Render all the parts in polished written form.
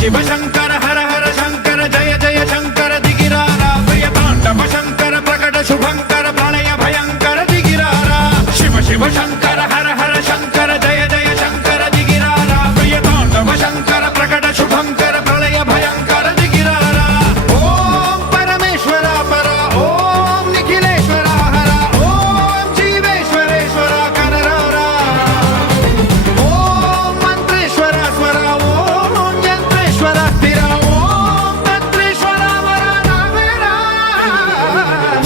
శివ శంకర హర హర శంకర జయ జయ శంకర దిగిరారా ప్రియ తాండవ శంకర ప్రకట శుభంకర ప్రళయ భయంకర దిగిరారా శివ శివ శంకర హర హర శంకర జయ జయ శంకర దిగిరారా ప్రియ తాండవ శంకర ప్రకట శుభంకర ప్రళయ భయంకర దిగిరారా ఓం పరమేశ్వర పర ఓం నిఖిలేశ్వర హర ఓం జీవేశ్వరేశ్వర కరరారా ఓం మంత్రేశ్వర స్వర ఓం యంత్రేశ్వర స్థిర ఓం తంత్రేశ్వర వర నావేరా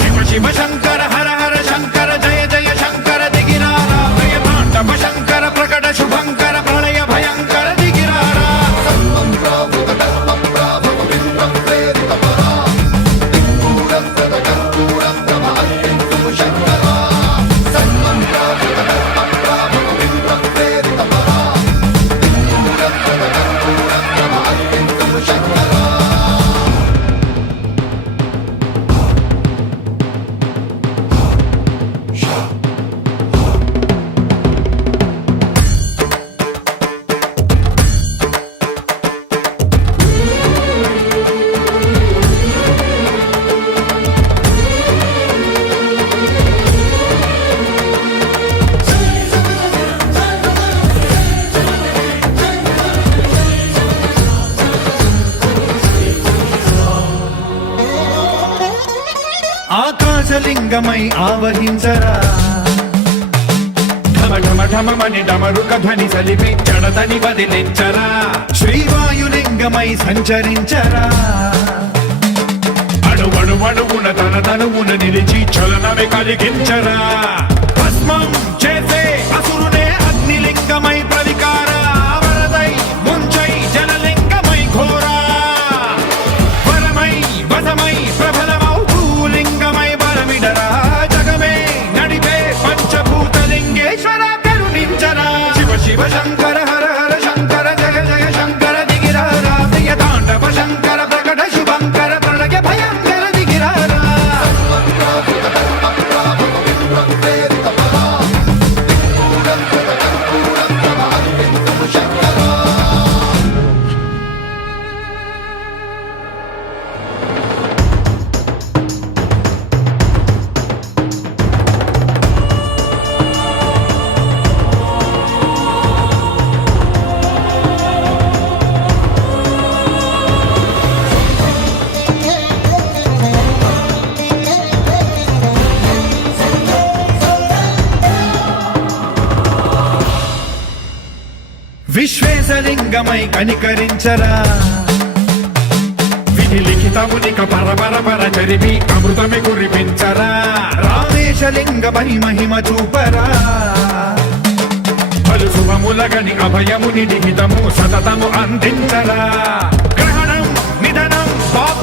శివ శివ శంకర హర హర శంకర జయ జయ శంకర దిగిరారా ప్రియ తాండవ శంకర ప్రకట శుభంకర ప్రళయ భయంకర దిగిరారా ఆకాశలింగమై ఆవహించరా ఢమ ఢమ ఢమమని డమరుక ధ్వని సలిపి జడతని వదిలించరా శ్రీవాయులింగమై సంచరించరా అణువణువున తన తనువున నిలిచి చలనమే కలిగించరా భస్మం చేసే అసురునే అగ్నిలింగమై ప్రవికార వరదై ముంచై జలలింగమై ఘోరా వరమై వసమై ప్రబలమౌ భూలింగమై బలమిడరా జగమే నడిపే పంచభూతలింగేశ్వర కరుణించరా శివ శివ శంకర హర హర శంకర జయ జయ శంకర దిగిరారా ప్రియ తాండవ శంకర ప్రకట శుభంకర ప్రళయ భయంకర దిగిరారా విశ్వేశలింగమై కనికరించరా విధి లిఖితమునిక పరపర పర చరివి అమృతమి కురిపించరా రామేశలింగమై మహిమ చూపరా పలు శుభములగని అభయముని లిఖితము సతతము అందించరా గ్రహణం నిధనం పాప